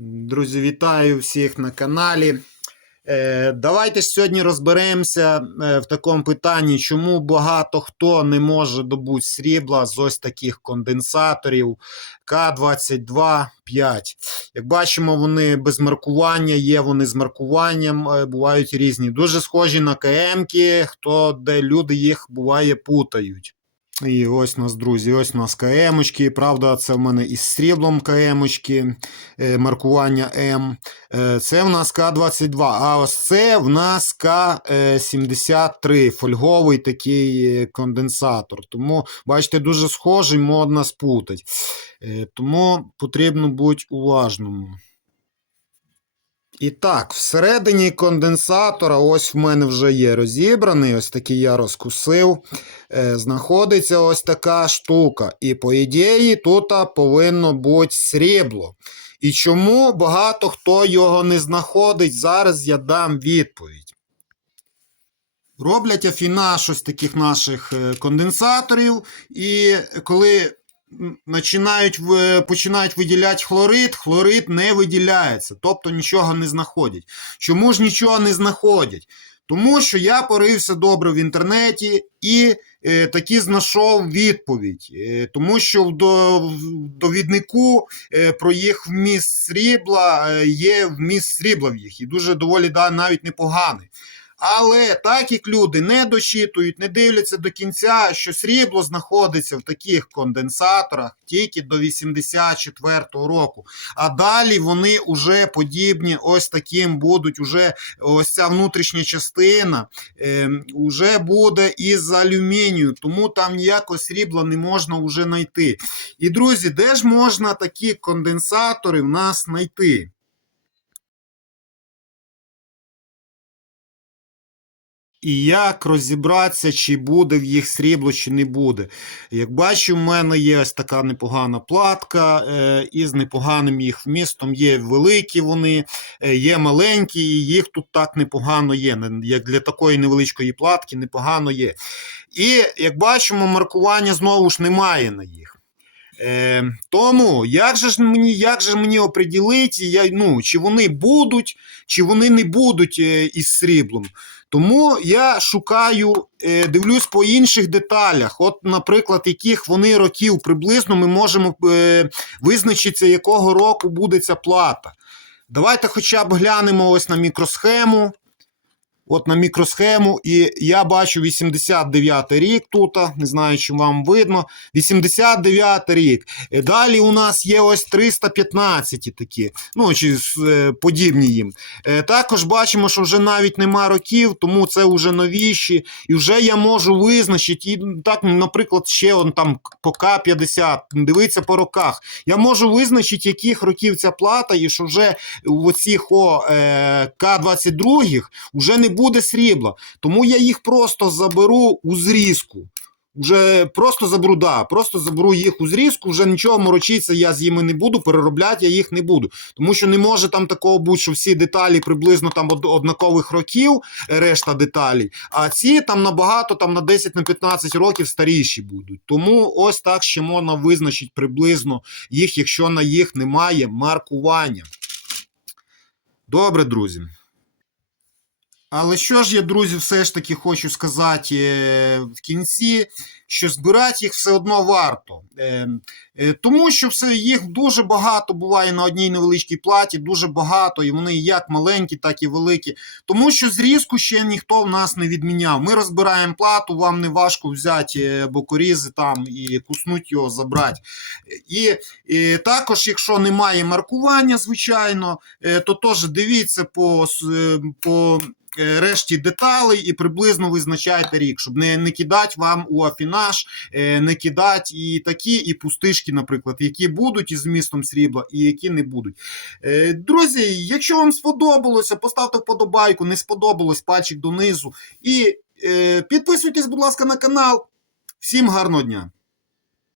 Друзі, вітаю всіх на каналі. Е, Давайте ж сьогодні розберемося е, в такому питанні, чому багато хто не може добути срібла з ось таких конденсаторів К22 5. Як бачимо, вони без маркування є, вони з маркуванням е, бувають різні. Дуже схожі на КМ-ки, хто де люди їх буває путають. І ось у нас, друзі, ось у нас КМочки. Правда, це в мене із сріблом КМочки, е, маркування М. Е, Це в нас К22. А ось це в нас К73, фольговий такий е, конденсатор. Тому, бачите, дуже схожий, модно спутать. Тому потрібно бути уважним. І так, всередині конденсатора, ось в мене вже є розібраний, ось такий я розкусив. Е, знаходиться ось така штука. І, по ідеї, тут повинно бути срібло. І чому багато хто його не знаходить, зараз я дам відповідь. Роблять афінаж ось таких наших е, конденсаторів, і коли починають, починають виділяти хлорид, хлорид не виділяється, тобто нічого не знаходять. Чому ж нічого не знаходять? Тому що я порився добре в інтернеті і е, таки знайшов відповідь. Е, тому що в до- в довіднику е, про їх вміст срібла е, є вміст срібла в їх, і дуже доволі да, навіть непоганий. Але так як люди не дочитують, не дивляться до кінця, що срібло знаходиться в таких конденсаторах тільки до 84-го року. А далі вони вже подібні ось таким будуть. Уже ось ця внутрішня частина е, вже буде із алюмінію, тому там ніякого срібла не можна вже знайти. І друзі, де ж можна такі конденсатори в нас знайти? І як розібратися, чи буде в їх срібло, чи не буде. Як бачу, в мене є ось така непогана платка е, із непоганим їх вмістом. Є великі вони, е, є маленькі, і їх тут так непогано є. Як для такої невеличкої платки, непогано є. І як бачимо, маркування знову ж немає на їх. Е, тому як же ж мені, як же мені оприділити, я, ну, чи вони будуть, чи вони не будуть е, із сріблом. Тому я шукаю, е, дивлюсь по інших деталях. От, наприклад, яких вони років приблизно ми можемо е, визначитися, якого року буде ця плата. Давайте хоча б глянемо ось на мікросхему. От на мікросхему, і я бачу 89 рік тут, не знаю, чи вам видно. 89 рік. Е, Далі у нас є ось 315 такі, ну чи е, подібні їм. Е, Також бачимо, що вже навіть нема років, тому це вже новіші. І вже я можу визначити, і так, наприклад, ще он там по К50, дивиться по роках. Я можу визначити, яких років ця плата, і що вже в оцих о, е, К22 вже не буде срібла. Тому я їх просто заберу у зрізку. Вже просто заберу, да, просто заберу їх у зрізку, вже нічого морочитися я з ними не буду, переробляти я їх не буду. Тому що не може там такого бути, що всі деталі приблизно там однакових років, решта деталей, а ці там набагато там на 10 на 15 років старіші будуть. Тому ось так ще можна визначити приблизно їх, якщо на їх немає маркування. Добре, друзі. Але що ж я, друзі, все ж таки хочу сказати е, в кінці, що збирати їх все одно варто. Е, е, Тому що все, їх дуже багато буває на одній невеличкій платі, дуже багато, і вони як маленькі, так і великі. Тому що зрізку ще ніхто в нас не відміняв. Ми розбираємо плату, вам не важко взяти бокорізи там і куснуть його, забрати. І, і також, якщо немає маркування, звичайно, то теж дивіться по, по решті деталей і приблизно визначайте рік, щоб не, не кидати вам у афінаж, е, не кидати і такі, і пустишки, наприклад, які будуть із змістом срібла, і які не будуть. Е, Друзі, якщо вам сподобалося, поставте вподобайку, не сподобалось, пальчик донизу. І е, підписуйтесь, будь ласка, на канал. Всім гарного дня!